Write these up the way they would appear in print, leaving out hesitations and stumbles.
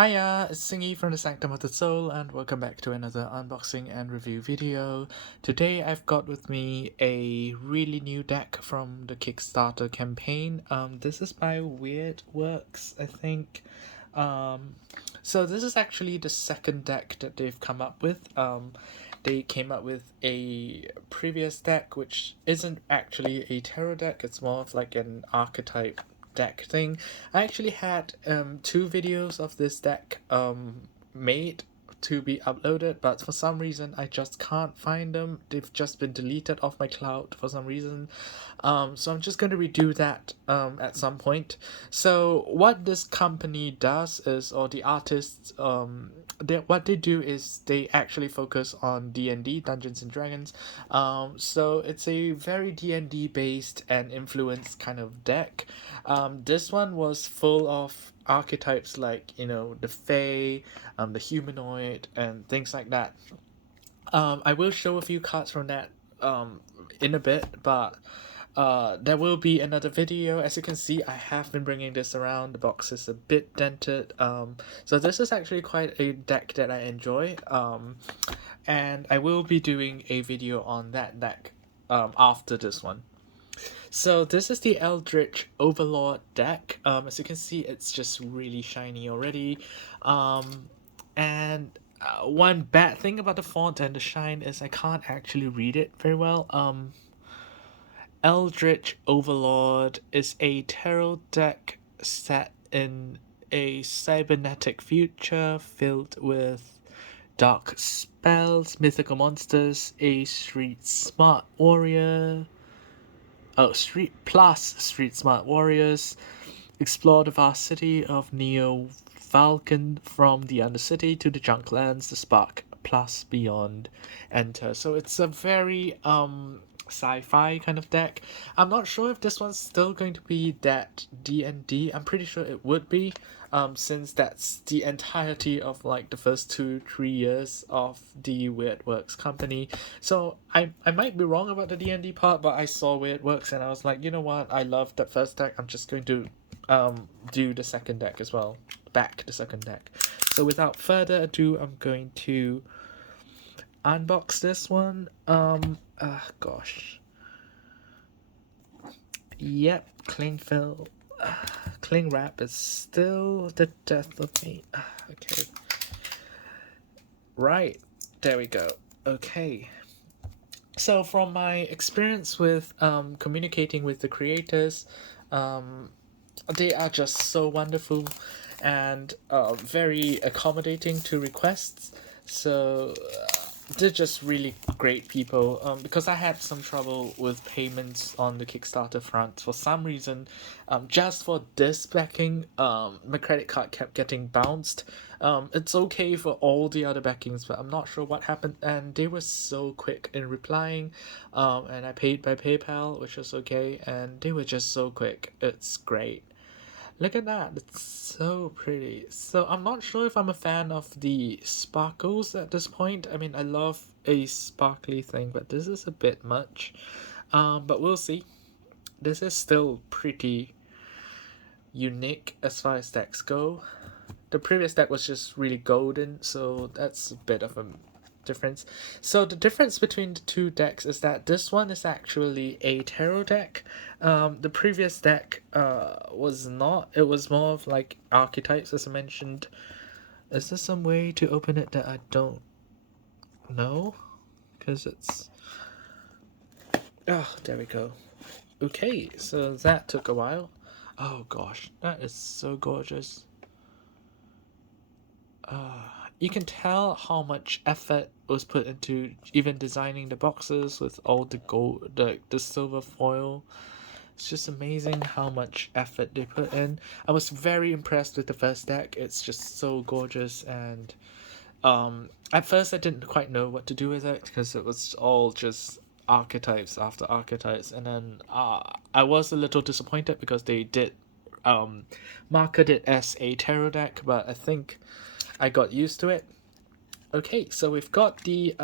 Hiya, it's Singy from the Sanctum of the Soul, and welcome back to another unboxing and review video. Today I've got with me a really new deck from the Kickstarter campaign. This is by Weird Works, I think. So this is actually the second deck that they've come up with. They came up with a previous deck, which isn't actually a tarot deck, it's more of like an archetype deck thing. I actually had two videos of this deck made to be uploaded, but for some reason I just can't find them. They've just been deleted off my cloud for some reason. So I'm just going to redo that at some point. So what this company does is, or the artists, what they do is they actually focus on D&D, Dungeons and Dragons. So it's a very D&D based and influenced kind of deck. This one was full of archetypes like, the Fae, the humanoid, and things like that. I will show a few cards from that in a bit, but there will be another video. As you can see, I have been bringing this around. The box is a bit dented. So this is actually quite a deck that I enjoy. And I will be doing a video on that deck after this one. So this is the Eldritch Overlord deck. As you can see, it's just really shiny already. And one bad thing about the font and the shine is I can't actually read it very well. Eldritch Overlord is a tarot deck set in a cybernetic future filled with dark spells, mythical monsters, a street smart warrior. Street smart warriors. Explore the vast city of Neo Falcon from the Undercity to the Junklands, the Spark plus beyond. Enter. So it's a very sci-fi kind of deck. I'm not sure if this one's still going to be that D&D. I'm pretty sure it would be, since that's the entirety of like the first 2-3 years of the Weird Works company. So I might be wrong about the D&D part, but I saw Weird Works and I was like, you know what, I love that first deck. I'm just going to do the second deck as well. Back the second deck. So without further ado, I'm going to unbox this one. Gosh. Yep, cling wrap is still the death of me. Okay. Right, there we go. Okay. So from my experience with communicating with the creators, they are just so wonderful and very accommodating to requests. So they're just really great people. Because I had some trouble with payments on the Kickstarter front for some reason. Just for this backing, my credit card kept getting bounced. It's okay for all the other backings, but I'm not sure what happened. And they were so quick in replying. And I paid by PayPal, which was okay. And they were just so quick. It's great. Look at that, it's so pretty. So I'm not sure if I'm a fan of the sparkles at this point. I mean, I love a sparkly thing, but this is a bit much. But we'll see. This is still pretty unique as far as decks go. The previous deck was just really golden, so that's a bit of a difference. So the difference between the two decks is that this one is actually a tarot deck. The previous deck was not. It was more of like archetypes, as I mentioned. Is there some way to open it that I don't know? Because it's... Oh, there we go. Okay, so that took a while. Oh gosh, that is so gorgeous. You can tell how much effort was put into even designing the boxes with all the gold, the silver foil. It's just amazing how much effort they put in. I was very impressed with the first deck. It's just so gorgeous, and at first I didn't quite know what to do with it because it was all just archetypes after archetypes, and then I was a little disappointed because they did market it as a tarot deck, but I think I got used to it. Okay, so we've got the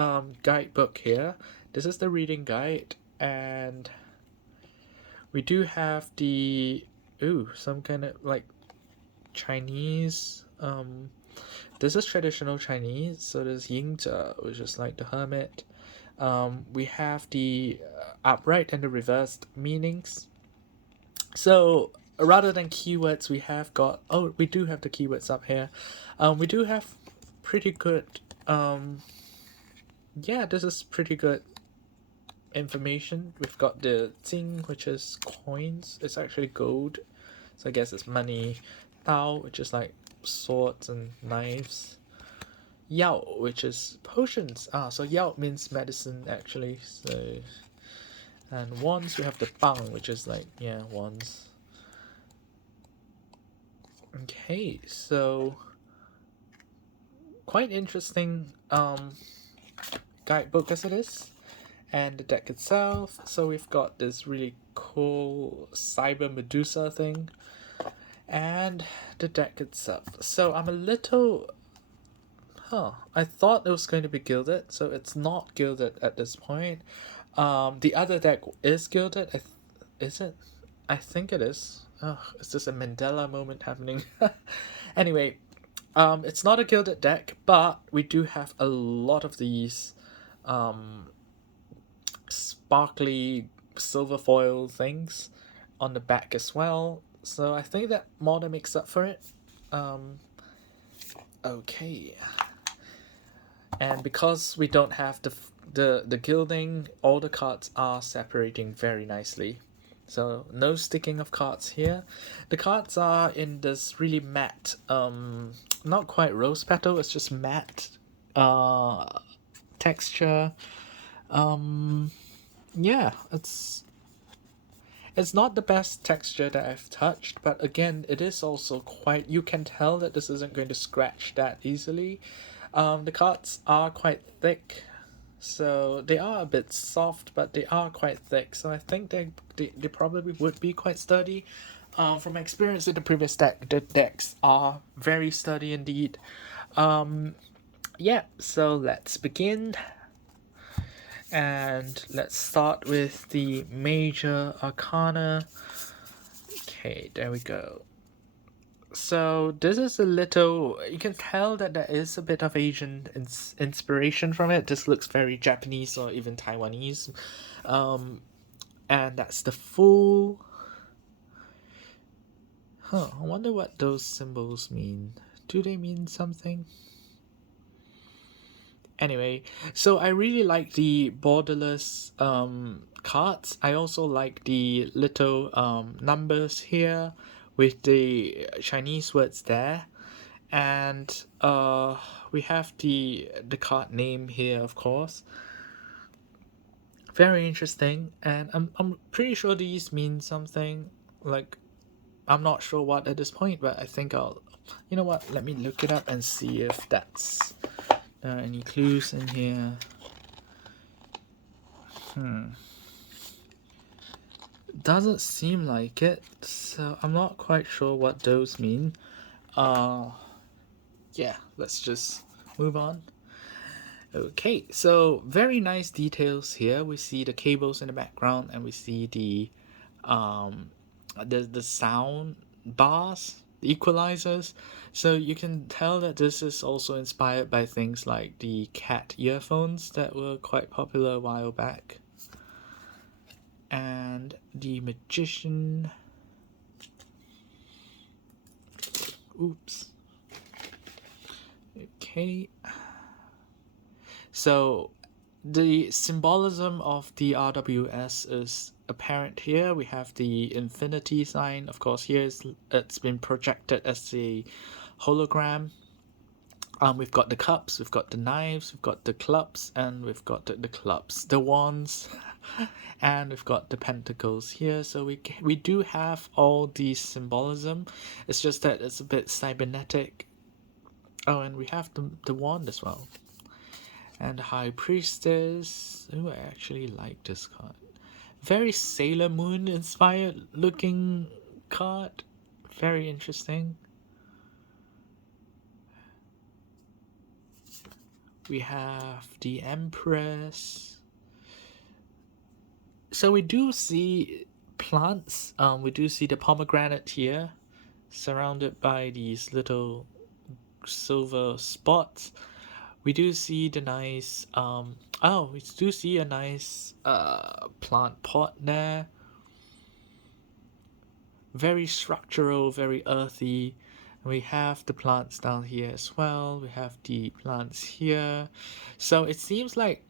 guidebook here. This is the reading guide, and we do have the some kind of like Chinese This is traditional Chinese, so there's Yingzhe, which is like the hermit. We have the upright and the reversed meanings. So rather than keywords, we have got, oh, we do have the keywords up here. We do have pretty good, yeah, this is pretty good information. We've got the Jing, which is coins. It's actually gold, so I guess it's money. Tao, which is like swords and knives. Yao, which is potions. So Yao means medicine actually. So, and wands, we have the Bang, which is like, yeah, wands. Okay, so quite interesting guidebook as it is. And the deck itself, so we've got this really cool cyber medusa thing, and the deck itself. So I'm a little, I thought it was going to be gilded, so it's not gilded at this point. The other deck is gilded. Is it? I think it is. It's just a Mandela moment happening. Anyway, it's not a gilded deck, but we do have a lot of these sparkly silver foil things on the back as well. So I think that more than makes up for it. Okay. And because we don't have the gilding, all the cards are separating very nicely. So no sticking of cards here. The cards are in this really matte, not quite rose petal, it's just matte texture. Yeah, it's not the best texture that I've touched, but again, it is also quite, you can tell that this isn't going to scratch that easily. The cards are quite thick, so they are a bit soft, but they are quite thick, so I think they probably would be quite sturdy. From my experience with the previous deck, the decks are very sturdy indeed. Yeah, so let's begin. And let's start with the major arcana. Okay, there we go. So this is a little, you can tell that there is a bit of Asian inspiration from it. This looks very Japanese or even Taiwanese. And that's the Fool. I wonder what those symbols mean. Do they mean something? Anyway, so I really like the borderless cards. I also like the little numbers here with the Chinese words there. And we have the card name here, of course. Very interesting, and I'm pretty sure these mean something. Like, I'm not sure what at this point, but I think I'll, you know what, let me look it up and see if that's any clues in here. Doesn't seem like it, so I'm not quite sure what those mean. Yeah, let's just move on. Okay, so very nice details here. We see the cables in the background, and we see the sound bars, the equalizers. So you can tell that this is also inspired by things like the cat earphones that were quite popular a while back. And the magician. Oops. Okay. So the symbolism of the RWS is apparent here. We have the infinity sign. Of course, here it's been projected as a hologram. We've got the cups, we've got the knives, we've got the clubs, and we've got the clubs, the wands, and we've got the pentacles here. So we do have all these symbolism. It's just that it's a bit cybernetic. Oh, and we have the wand as well. And the High Priestess. Oh, I actually like this card. Very Sailor Moon inspired looking card. Very interesting. We have the Empress. So we do see plants. We do see the pomegranate here, surrounded by these little silver spots. We do see the nice we do see a nice plant pot there. Very structural, very earthy. We have the plants down here as well. We have the plants here. So it seems like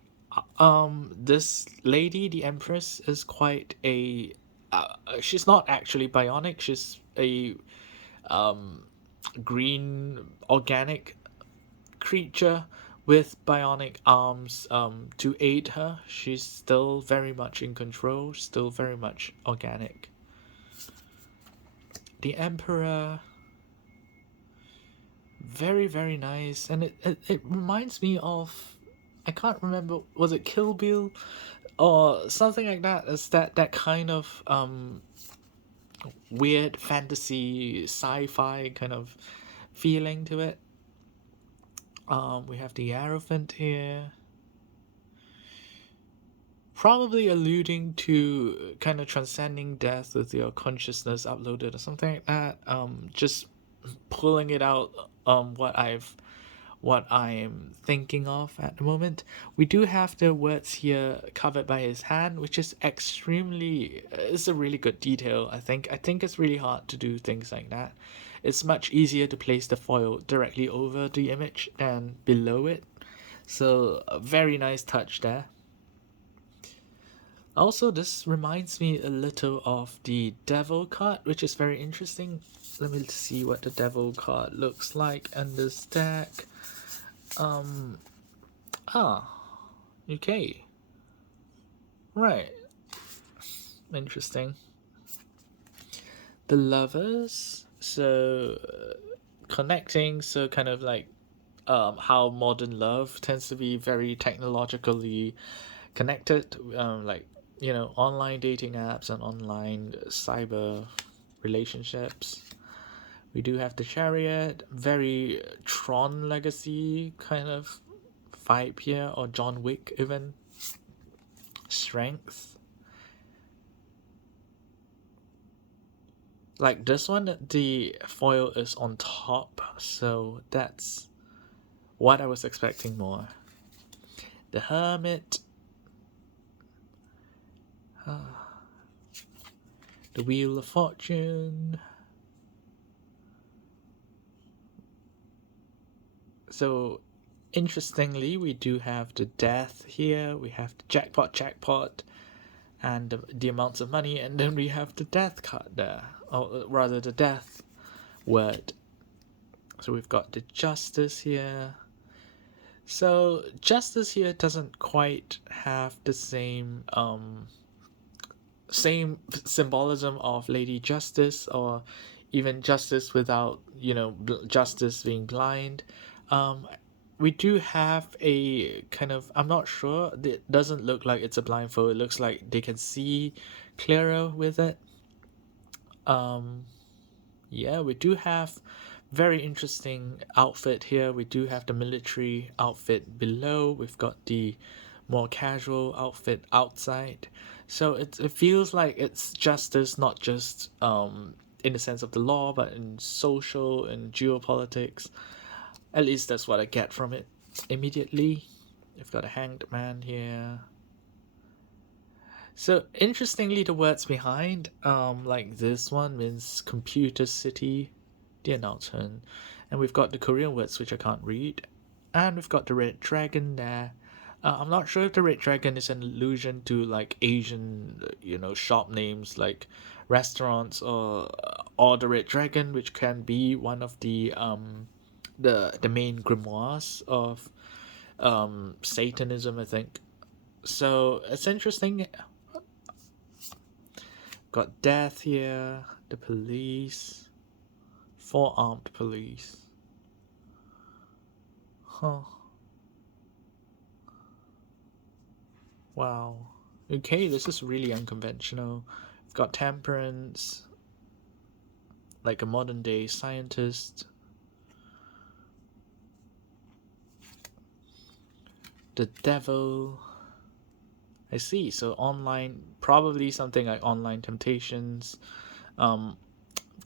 this lady, the Empress, is quite a she's not actually bionic. She's a green organic creature with bionic arms to aid her. She's still very much in control, still very much organic. The Emperor, very, very nice. And it reminds me of, I can't remember, was it Kill Bill or something like that? It's that kind of weird fantasy sci-fi kind of feeling to it. We have the Hierophant here, probably alluding to kind of transcending death with your consciousness uploaded or something like that. Just pulling it out what I'm thinking of at the moment. We do have the words here covered by his hand, which is extremely it's a really good detail. I think it's really hard to do things like that. It's much easier to place the foil directly over the image than below it. So a very nice touch there. Also, this reminds me a little of the Devil card, which is very interesting. Let me see what the Devil card looks like in this deck. Okay. Right. Interesting. The Lovers, so connecting, so kind of like how modern love tends to be very technologically connected, like, you know, online dating apps and online cyber relationships. We do have the Chariot, very Tron Legacy kind of vibe here, or John Wick even. Strength. Like this one, the foil is on top, so that's what I was expecting more. The Hermit. The Wheel of Fortune. So, interestingly, we do have the Death here. We have the jackpot, and the amounts of money, and then we have the Death card there, or rather the Death word. So we've got the Justice here. So Justice here doesn't quite have the same symbolism of Lady Justice, or even justice without, you know, justice being blind. We do have a kind of, I'm not sure, it doesn't look like it's a blindfold. It looks like they can see clearer with it. Yeah, we do have very interesting outfit here. We do have the military outfit below. We've got the more casual outfit outside. So it feels like it's justice, not just in the sense of the law, but in social and geopolitics. At least that's what I get from it immediately. We've got a hanged man here. So interestingly, the words behind, like this one means computer city, the announcement, and we've got the Korean words which I can't read, and we've got the red dragon there. I'm not sure if the red dragon is an allusion to like Asian, you know, shop names like restaurants, or the red dragon, which can be one of the main grimoires of Satanism, I think. So it's interesting. Got death here, the police, 4 armed police. Huh. Wow. Okay, this is really unconventional. We've got temperance, like a modern day scientist. The devil. I see. So online, probably something like online temptations.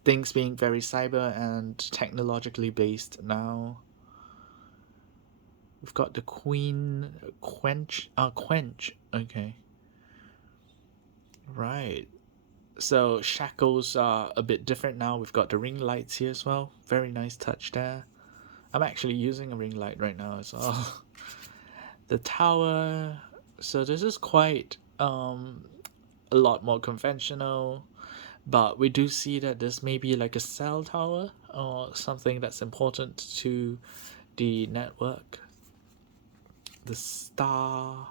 things being very cyber and technologically based now. We've got the Queen Quench. Okay. Right. So shackles are a bit different now. We've got the ring lights here as well. Very nice touch there. I'm actually using a ring light right now as well. The tower. So this is quite a lot more conventional, but we do see that this may be like a cell tower or something that's important to the network. The star.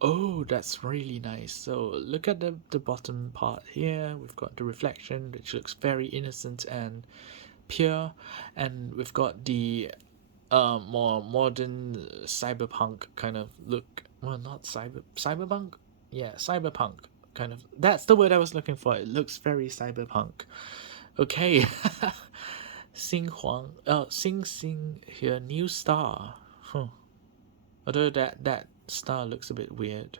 Oh, that's really nice. So look at the bottom part here. We've got the reflection, which looks very innocent and pure, and we've got the more modern cyberpunk kind of look. Well, not cyberpunk. Yeah, cyberpunk kind of. That's the word I was looking for. It looks very cyberpunk. Okay. Xing Huang. Sing Sing here. New star. Huh. Although that star looks a bit weird.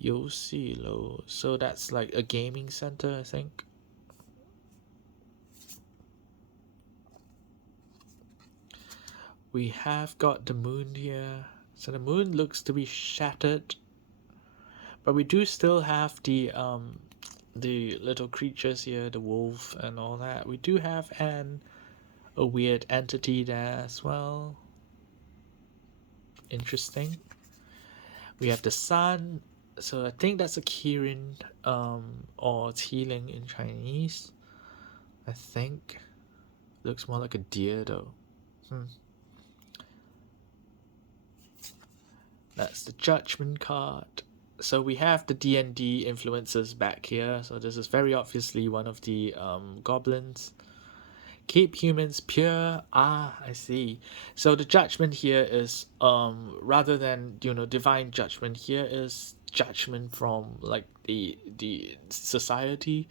Yosilo. So that's like a gaming center, I think. We have got the moon here. So the moon looks to be shattered, but we do still have the little creatures here, the wolf and all that. We do have a weird entity there as well. Interesting. We have the sun. So I think that's a Kirin, or it's healing in Chinese. I think. Looks more like a deer though. That's the Judgment card. So we have the D&D influences back here. So this is very obviously one of the goblins. Keep humans pure. Ah, I see. So the judgment here is rather than divine judgment, here is judgment from like the society.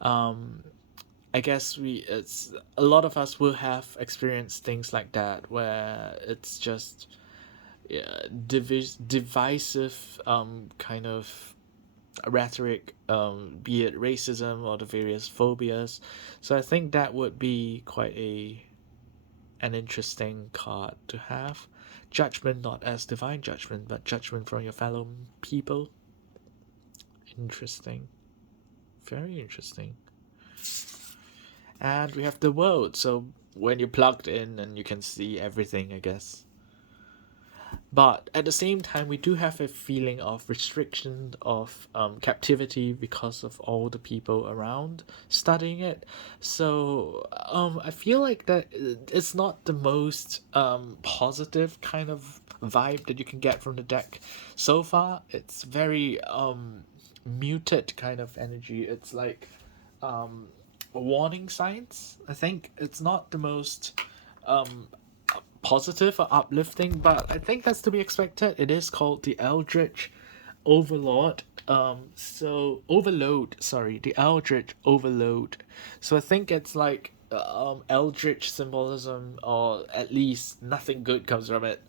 I guess it's a lot of us will have experienced things like that where it's just divisive kind of rhetoric, be it racism or the various phobias. So I think that would be quite an interesting card to have. Judgment, not as divine judgment, but judgment from your fellow people. Interesting. Very interesting. And we have the world. So when you're plugged in and you can see everything, I guess. But at the same time, we do have a feeling of restriction, of captivity because of all the people around studying it. So I feel like that it's not the most positive kind of vibe that you can get from the deck so far. It's very muted kind of energy. It's like warning signs. I think it's not the most positive or uplifting, but I think that's to be expected. It is called the Eldritch Overlord. Overload. Sorry, the Eldritch Overload. So I think it's like Eldritch symbolism, or at least nothing good comes from it.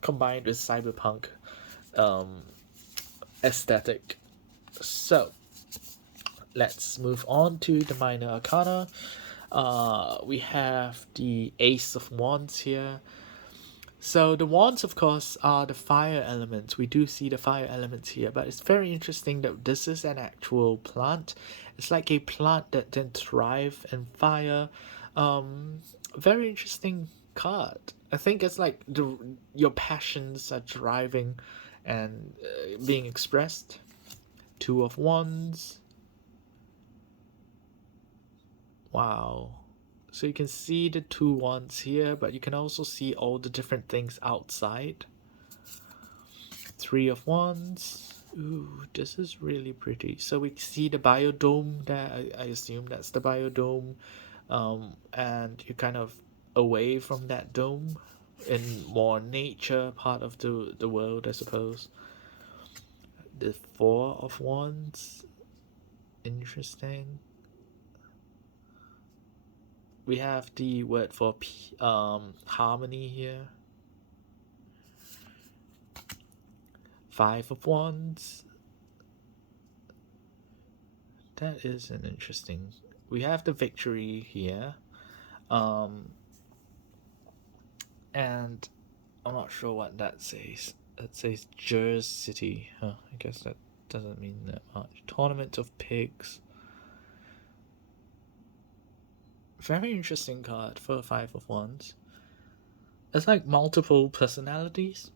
Combined with cyberpunk aesthetic. So let's move on to the minor arcana. We have the Ace of Wands here. So the wands, of course, are the fire elements. We do see the fire elements here, but it's very interesting that this is an actual plant. It's like a plant that then thrive in fire. Very interesting card. I think it's like your passions are driving and being expressed. Two of Wands. Wow. So you can see the two wands here, but you can also see all the different things outside. Three of Wands. Ooh, this is really pretty. So we see the biodome there. I assume that's the biodome. And you're kind of away from that dome in more nature part of the world, I suppose. The Four of Wands. Interesting. We have the word for harmony here. Five of Wands. That is an interesting. We have the victory here, um, and I'm not sure what that says. It says Jersey City. Huh, I guess that doesn't mean that much. Tournament of Pigs. Very interesting card for a 5 of Wands. It's like multiple personalities,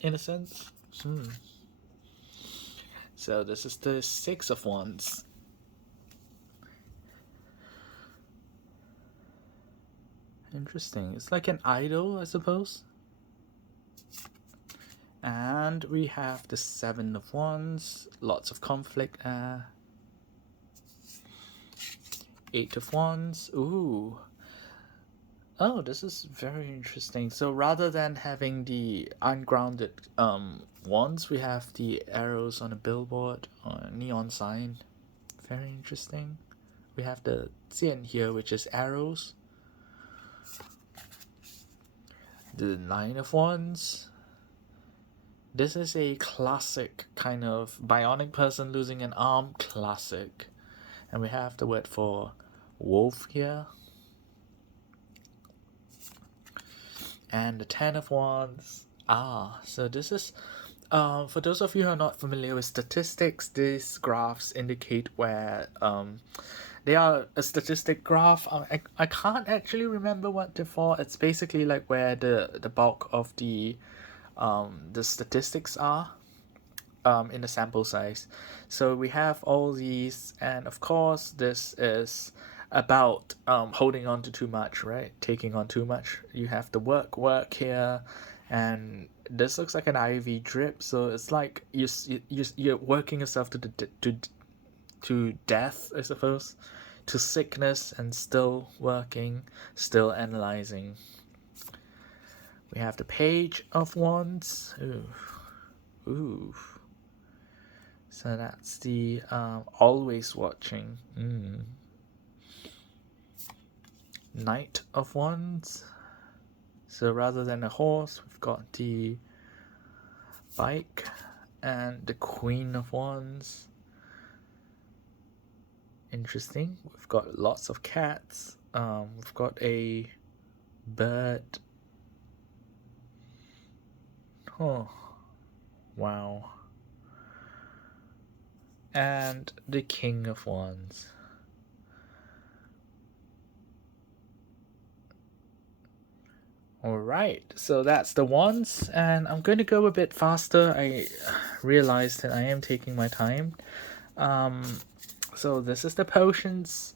in a sense. So this is the 6 of Wands. Interesting. It's like an idol, I suppose. And we have the 7 of Wands. Lots of conflict. 8 of Wands. Ooh. Oh, this is very interesting. So rather than having the ungrounded wands, we have the arrows on a billboard or a neon sign. Very interesting. We have the 剑 here, which is arrows. The 9 of Wands. This is a classic kind of bionic person losing an arm classic. And we have the word for wolf here. And the 10 of Wands. So this is, for those of you who are not familiar with statistics, these graphs indicate where, they are a statistic graph. I can't actually remember what they're for. It's basically like where the bulk of the statistics are, in the sample size. So we have all these, and of course this is about holding on to too much, right? Taking on too much. You have the work here, and this looks like an IV drip. So it's like you're working yourself to death, I suppose, to sickness, and still working, still analyzing. We have the Page of Wands. Ooh. So that's the always watching. Knight of Wands. So rather than a horse, we've got the bike. And the Queen of Wands. Interesting. We've got lots of cats. We've got a bird. Oh, wow. And the King of Wands. Alright, so that's the wands, and I'm going to go a bit faster. I realized that I am taking my time. So this is the potions.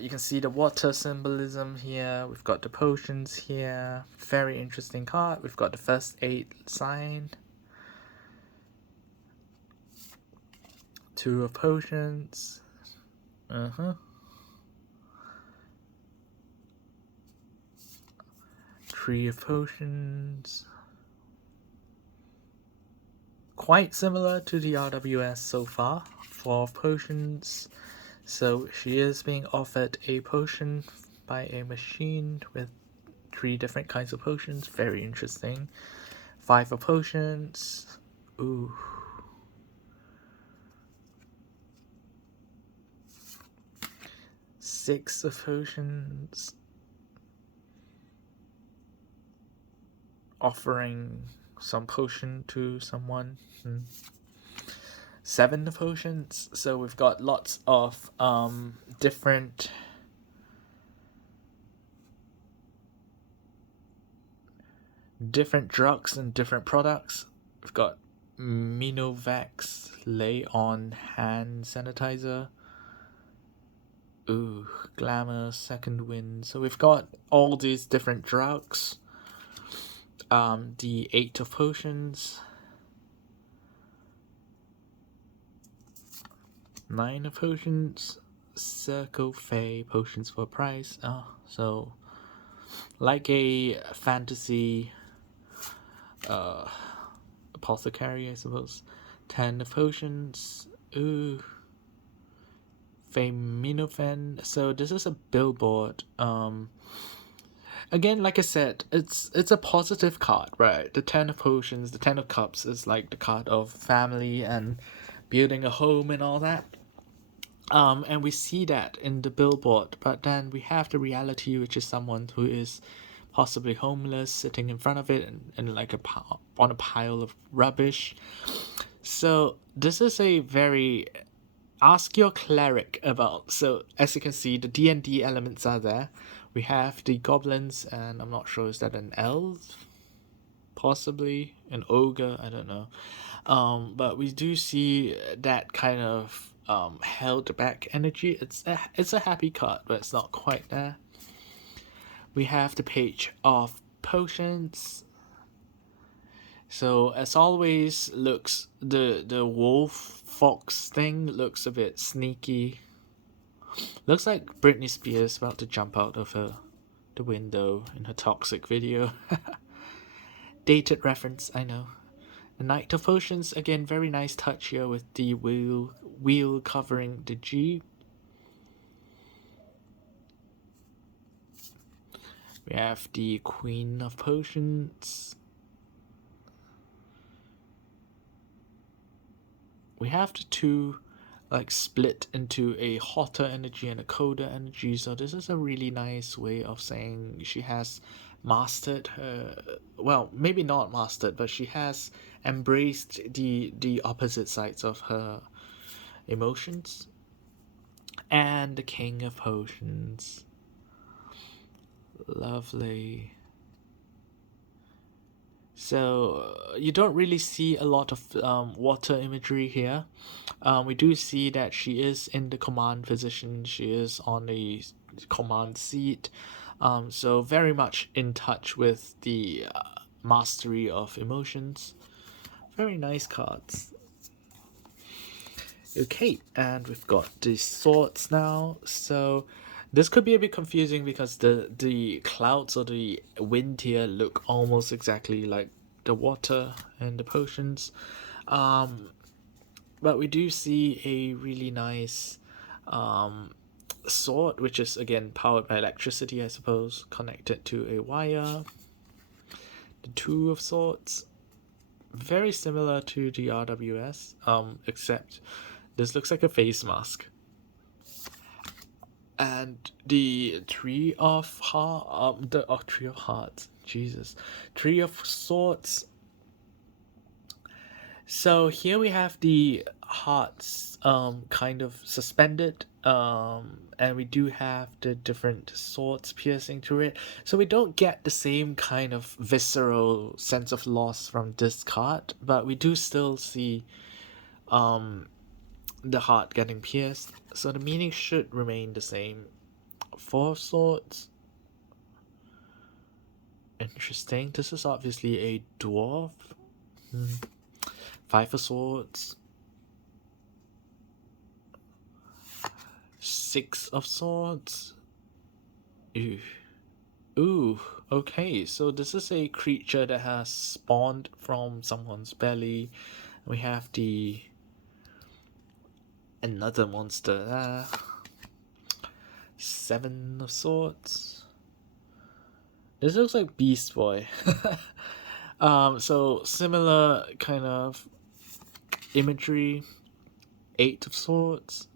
You can see the water symbolism here. We've got the potions here. Very interesting card. We've got the first aid sign. 2 of potions. 3 of potions. Quite similar to the RWS so far. 4 of potions. So she is being offered a potion by a machine with 3 different kinds of potions. Very interesting. 5 of potions. Ooh. 6 of potions. Offering some potion to someone. 7 of potions. So we've got lots of different drugs and different products. We've got Minovax lay on hand sanitizer. Ooh, glamour, second wind. So we've got all these different drugs. The 8 of potions. 9 of potions. Circle Fey potions for a price. So like a fantasy apothecary, I suppose. 10 of potions. Ooh. Feminofen. So this is a billboard. Again, like I said, it's a positive card, right? The 10 of potions, the 10 of cups is like the card of family and building a home and all that. And we see that in the billboard, but then we have the reality, which is someone who is possibly homeless sitting in front of it and like on a pile of rubbish. So this is a very ask your cleric about. So as you can see, the D&D elements are there. We have the goblins, and I'm not sure, is that an elf? Possibly an ogre, I don't know. But we do see that kind of held back energy. It's a happy card, but it's not quite there. We have the page of potions. So as always, looks the wolf fox thing looks a bit sneaky. Looks like Britney Spears about to jump out of the window in her toxic video. Dated reference, I know. The Knight of Potions, again, very nice touch here with the wheel covering the G. We have the Queen of Potions. We have the two like split into a hotter energy and a colder energy, so this is a really nice way of saying she has mastered her, well, maybe not mastered, but she has embraced the opposite sides of her emotions. And the King of Potions, lovely. So you don't really see a lot of water imagery here. We do see that she is in the command position. She is on the command seat. So very much in touch with the mastery of emotions. Very nice cards. Okay, and we've got the swords now. So this could be a bit confusing because the clouds or the wind here look almost exactly like the water and the potions. But we do see a really nice sword, which is again powered by electricity, I suppose, connected to a wire. The Two of Swords, very similar to the RWS, except this looks like a face mask. And the Tree of Tree of Hearts, Jesus, Tree of Swords. So here we have the hearts kind of suspended, and we do have the different swords piercing through it. So we don't get the same kind of visceral sense of loss from this card, but we do still see the heart getting pierced. So the meaning should remain the same. Four of Swords. Interesting. This is obviously a dwarf. Five of Swords. Six of Swords. Ooh. Okay, so this is a creature that has spawned from someone's belly. We have another monster there. Seven of Swords. This looks like Beast Boy. So similar kind of imagery. Eight of Swords.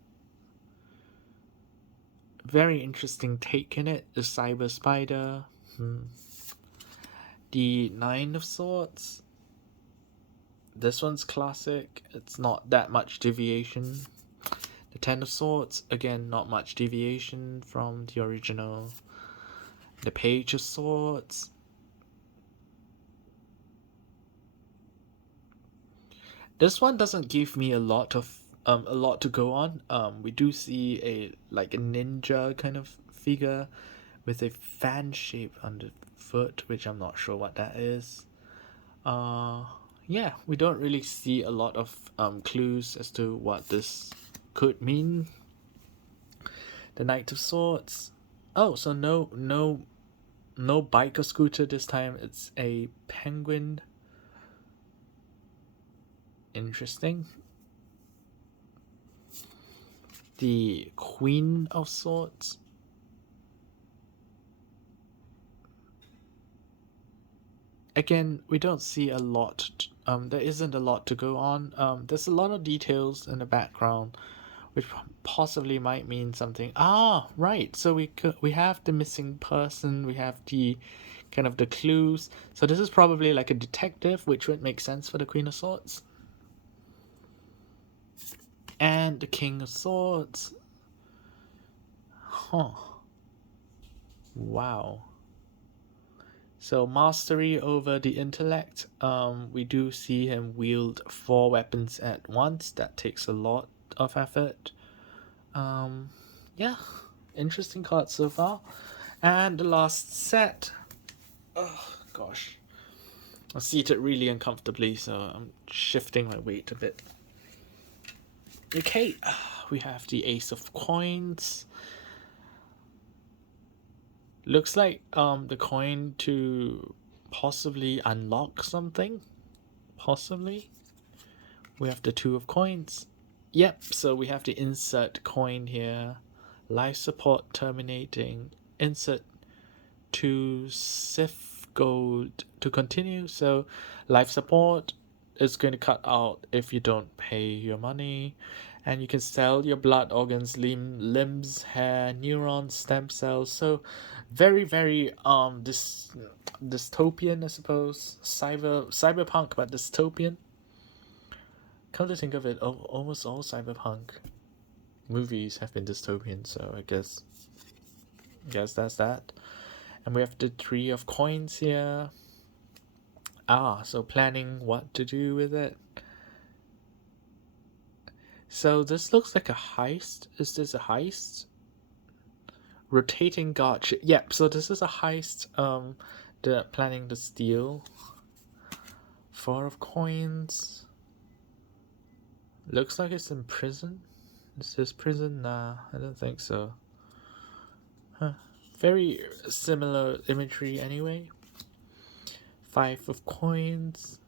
Very interesting take in it. The Cyber Spider. The Nine of Swords. This one's classic. It's not that much deviation. The Ten of Swords. Again, not much deviation from the original. The Page of Swords. This one doesn't give me a lot to go on. We do see a ninja kind of figure with a fan shape underfoot, which I'm not sure what that is. Yeah, we don't really see a lot of clues as to what this could mean. The Knight of Swords. Oh, so no bike or scooter this time. It's a penguin. Interesting. The Queen of Swords. Again, we don't see a lot. There isn't a lot to go on. There's a lot of details in the background which possibly might mean something. Ah, right. So we have the missing person. We have the kind of the clues. So this is probably like a detective, which would make sense for the Queen of Swords. And the King of Swords. Huh. Wow. So mastery over the intellect. We do see him wield 4 weapons at once. That takes a lot of effort. Yeah, interesting card so far. And the last set. Oh gosh, I'm seated really uncomfortably, so I'm shifting my weight a bit. Okay, we have the Ace of Coins. Looks like the coin to possibly unlock something. Possibly. We have the 2 of Coins. Yep, so we have the insert coin here. Life support terminating. Insert to sift gold to continue. So life support is going to cut out if you don't pay your money. And you can sell your blood, organs, limbs, hair, neurons, stem cells. So very, very dystopian, I suppose. Cyberpunk, but dystopian. Come to think of it, almost all cyberpunk movies have been dystopian, so I guess that's that. And we have the 3 of Coins here. Ah, so planning what to do with it. So this looks like a heist. Is this a heist? Rotating guard ship. Yep, so this is a heist. The planning to steal. 4 of Coins. Looks like it's in prison. Is this prison? Nah, I don't think so. Huh. Very similar imagery anyway. 5 of Coins.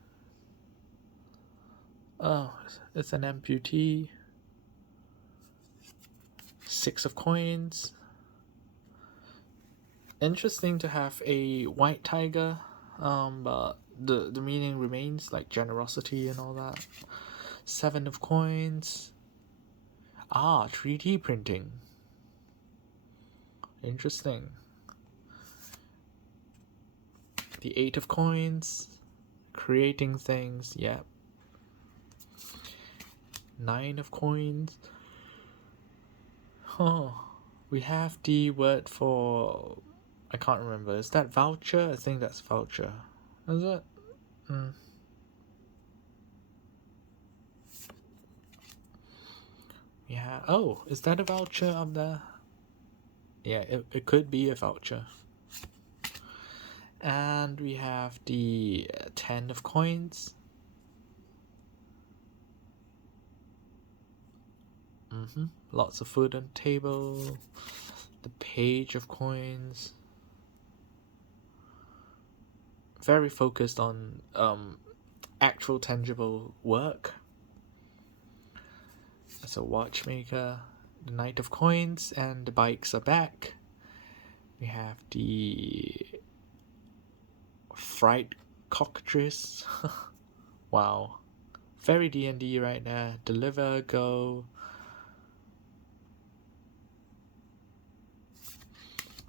Oh, it's an amputee. 6 of Coins. Interesting to have a white tiger, but the meaning remains, like generosity and all that. 7 of Coins. Ah, 3D printing. Interesting. The 8 of Coins. Creating things, yep. 9 of Coins. Oh, we have the word for, I can't remember. Is that voucher? I think that's voucher. Is it? Yeah. Oh, is that a voucher up there? Yeah, it could be a voucher. And we have the 10 of Coins. Lots of food on table. The Page of Coins. Very focused on actual tangible work. That's a watchmaker. The Knight of Coins, and the bikes are back. We have the Fright Cockatrice. Wow. Very D&D right now. Deliver, go.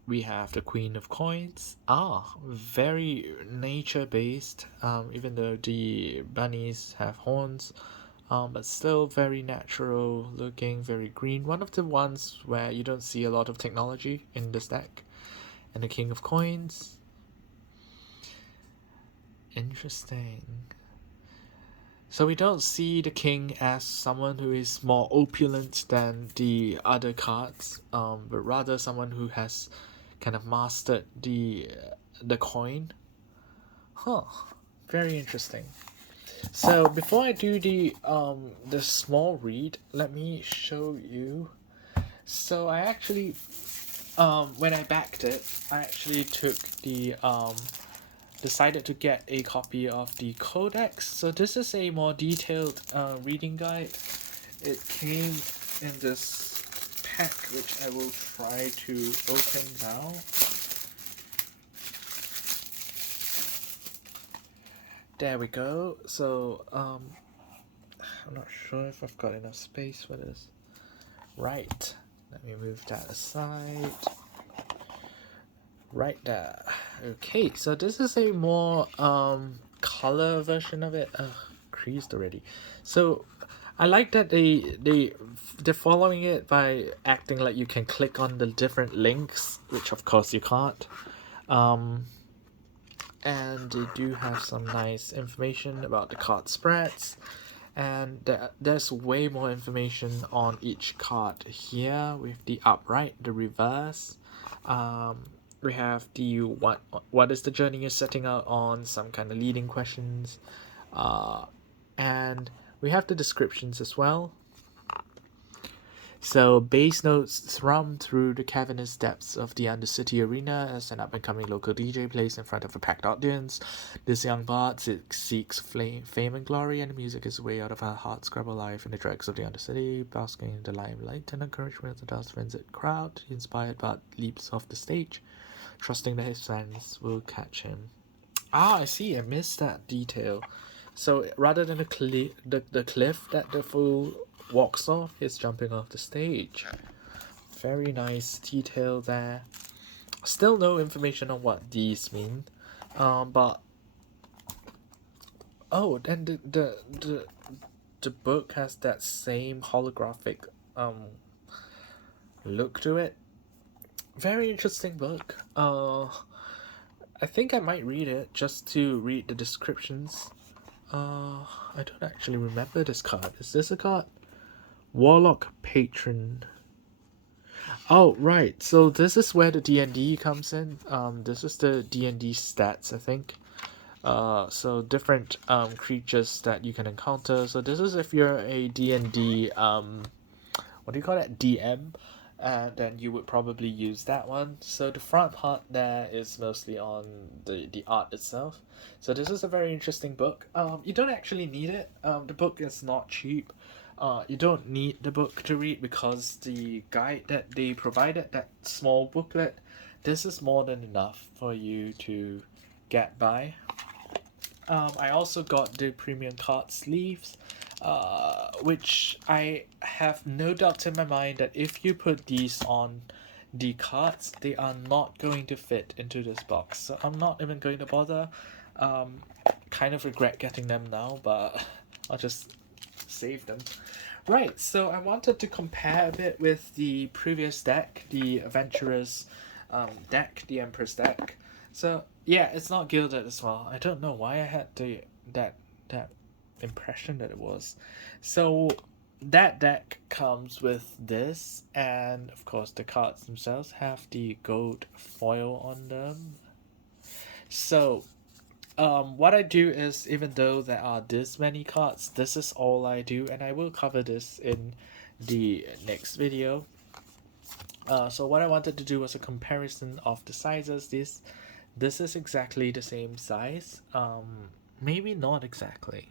We have the Queen of Coins. Ah, very nature-based, even though the bunnies have horns. But still very natural looking, very green. One of the ones where you don't see a lot of technology in this deck. And the King of Coins. Interesting. So we don't see the king as someone who is more opulent than the other cards, but rather someone who has kind of mastered the coin. Huh. Very interesting. So before I do the small read, let me show you. So I actually, when I backed it, I actually took the decided to get a copy of the Codex. So this is a more detailed reading guide. It came in this pack, which I will try to open now. There we go. So I'm not sure if I've got enough space for this. Right, let me move that aside. Right there. Okay, so this is a more color version of it. Creased already. So I like that they're following it by acting like you can click on the different links, which of course you can't. And they do have some nice information about the card spreads, and there's way more information on each card here with the upright, the reverse. We have the what is the journey you're setting out on, some kind of leading questions, and we have the descriptions as well. So, bass notes thrum through the cavernous depths of the Undercity arena as an up-and-coming local DJ plays in front of a packed audience. This young bard seeks fame and glory, and the music is a way out of her hard-scrabble life in the dregs of the Undercity, basking in the limelight and encouragement of the dust frenzied crowd. The inspired bard leaps off the stage, trusting that his fans will catch him. Ah, I see. I missed that detail. So rather than the cliff that the fool walks off, he's jumping off the stage. Very nice detail there. Still no information on what these mean, but oh, then the book has that same holographic look to it. Very interesting book. I think I might read it just to read the descriptions. I don't actually remember this card. Is this a card? Warlock Patron. Oh, right. So this is where the D&D comes in. This is the D&D stats, I think. So different creatures that you can encounter. So this is if you're a D&D what do you call it? DM. Then you would probably use that one. So the front part there is mostly on the art itself. So this is a very interesting book. You don't actually need it. The book is not cheap. You don't need the book to read because the guide that they provided, that small booklet, this is more than enough for you to get by. I also got the premium card sleeves, which I have no doubts in my mind that if you put these on the cards, they are not going to fit into this box. So I'm not even going to bother. Kind of regret getting them now, but I'll just save them. Right, so I wanted to compare a bit with the previous deck, the Adventurers deck, the Empress deck. So yeah, it's not gilded as well. I don't know why I had that impression that it was. So that deck comes with this, and of course the cards themselves have the gold foil on them. So what I do is, even though there are this many cards, this is all I do, and I will cover this in the next video. So what I wanted to do was a comparison of the sizes. This is exactly the same size. Maybe not exactly.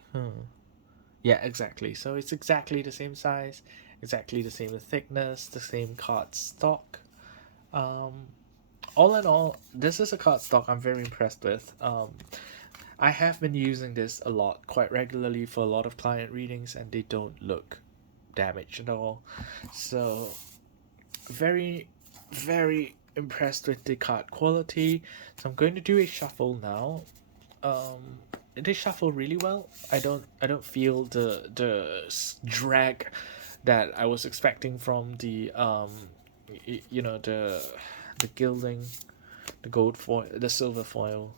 Yeah, exactly. So it's exactly the same size, exactly the same thickness, the same card stock. All in all, this is a card stock I'm very impressed with. I have been using this a lot, quite regularly for a lot of client readings, and they don't look damaged at all. So very, very impressed with the card quality. So I'm going to do a shuffle now. They shuffle really well. I don't feel the drag that I was expecting from the the gilding, the gold foil, the silver foil.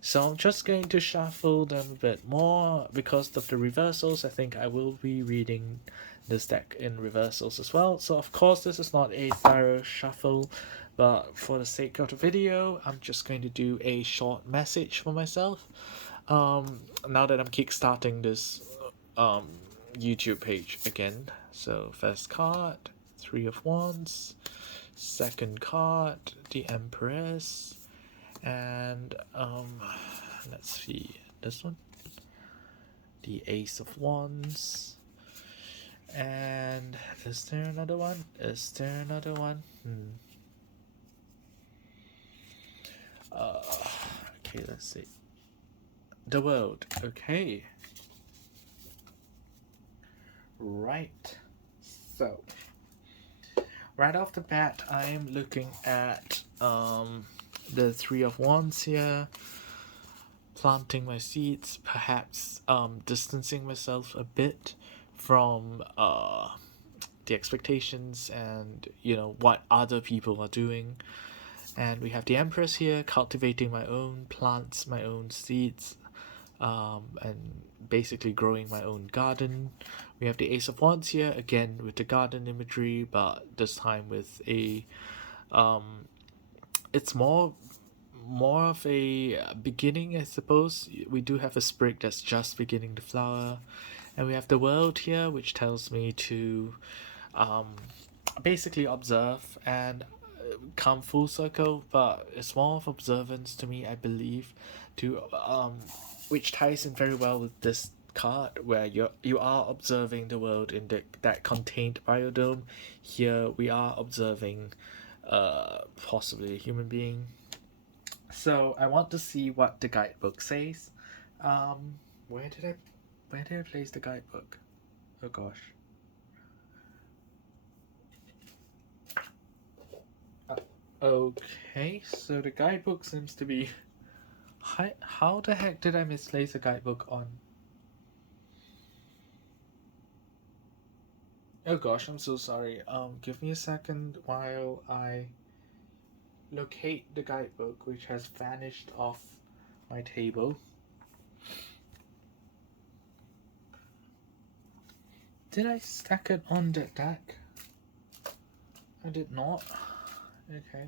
So I'm just going to shuffle them a bit more because of the reversals. I think I will be reading this deck in reversals as well. So of course this is not a thorough shuffle, but for the sake of the video, I'm just going to do a short message for myself. Now that I'm kickstarting this YouTube page again. So first card, Three of Wands. Second card, the Empress. And let's see, this one, the Ace of Wands. And is there another one? Okay, let's see. The World. Okay. Right. So right off the bat, I am looking at the Three of Wands here, planting my seeds, perhaps distancing myself a bit from the expectations and what other people are doing. And we have the Empress here, cultivating my own plants, my own seeds, and basically growing my own garden. We have the Ace of Wands here, again with the garden imagery, but this time with a it's more of a beginning, I suppose. We do have a sprig that's just beginning to flower, and we have the World here, which tells me to basically observe and come full circle, but it's more of observance to me, I believe, to which ties in very well with this card, where you are observing the world in that contained biodome. Here we are observing possibly a human being. So I want to see what the guidebook says. Where did I place the guidebook? Oh gosh. Okay, so the guidebook seems to be. How the heck did I misplace a guidebook on? Oh gosh, I'm so sorry. Give me a second while I locate the guidebook, which has vanished off my table. Did I stack it on the deck? I did not. Okay.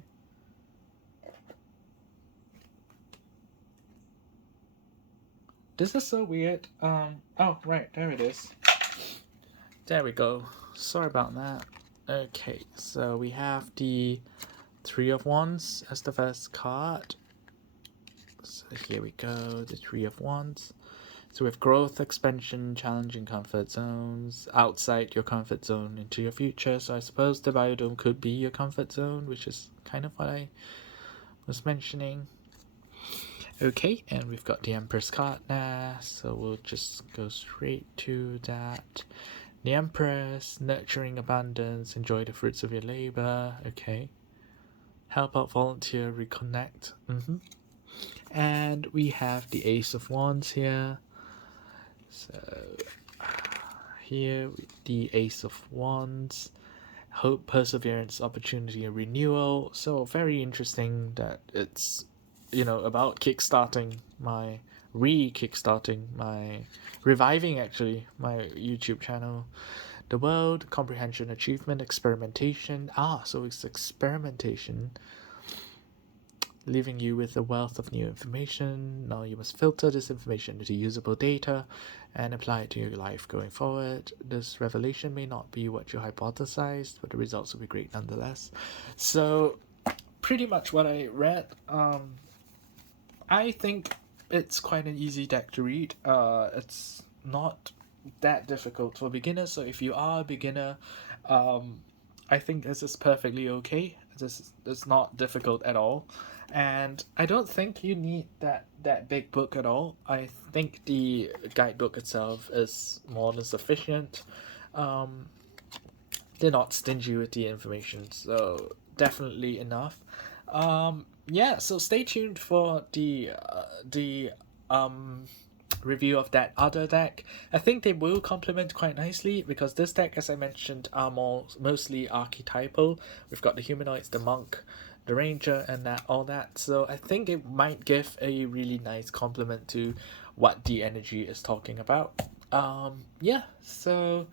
This is so weird. Oh, right, there it is. There we go. Sorry about that. Okay, so we have the Three of Wands as the first card. So here we go, the Three of Wands. So we have growth, expansion, challenging comfort zones, outside your comfort zone into your future. So I suppose the biodome could be your comfort zone, which is kind of what I was mentioning. Okay, and we've got the Empress card now, so we'll just go straight to that. The Empress, nurturing abundance, enjoy the fruits of your labor. Okay. Help out, volunteer, reconnect. And we have the Ace of Wands here. So here the Ace of Wands, hope, perseverance, opportunity, and renewal. So very interesting that it's about kickstarting my reviving actually my YouTube channel. The world, comprehension, achievement, experimentation. So it's experimentation, leaving you with a wealth of new information. Now you must filter this information into usable data and apply it to your life going forward. This revelation may not be what you hypothesized, but the results will be great nonetheless. So pretty much what I read. I think it's quite an easy deck to read. It's not that difficult for beginners, so if you are a beginner, I think this is perfectly okay. This is not difficult at all, and I don't think you need that big book at all. I think the guidebook itself is more than sufficient. They're not stingy with the information, so definitely enough. Yeah, so stay tuned for the review of that other deck. I think they will complement quite nicely, because this deck, as I mentioned, are mostly archetypal. We've got the humanoids, the monk, the ranger, and all that. So I think it might give a really nice complement to what the energy is talking about. Yeah, so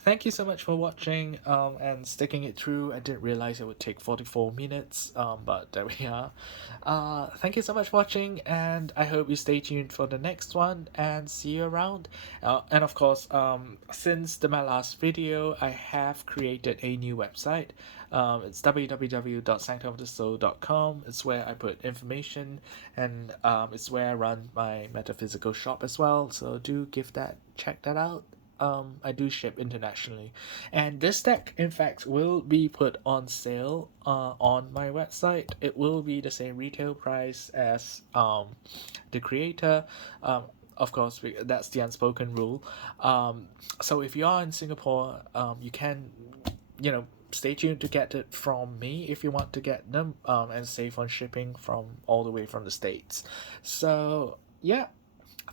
thank you so much for watching and sticking it through. I didn't realize it would take 44 minutes, but there we are. Thank you so much for watching, and I hope you stay tuned for the next one, and see you around. And of course, since my last video, I have created a new website. It's www.sanctumofthesoul.com. It's where I put information, and it's where I run my metaphysical shop as well, so do check that out. I do ship internationally, and this deck in fact will be put on sale on my website. It will be the same retail price as the creator. Of course, that's the unspoken rule. So if you are in Singapore, you can stay tuned to get it from me if you want to get them, and save on shipping from all the way from the States. So yeah,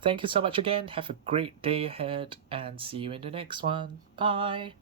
thank you so much again. Have a great day ahead and see you in the next one. Bye.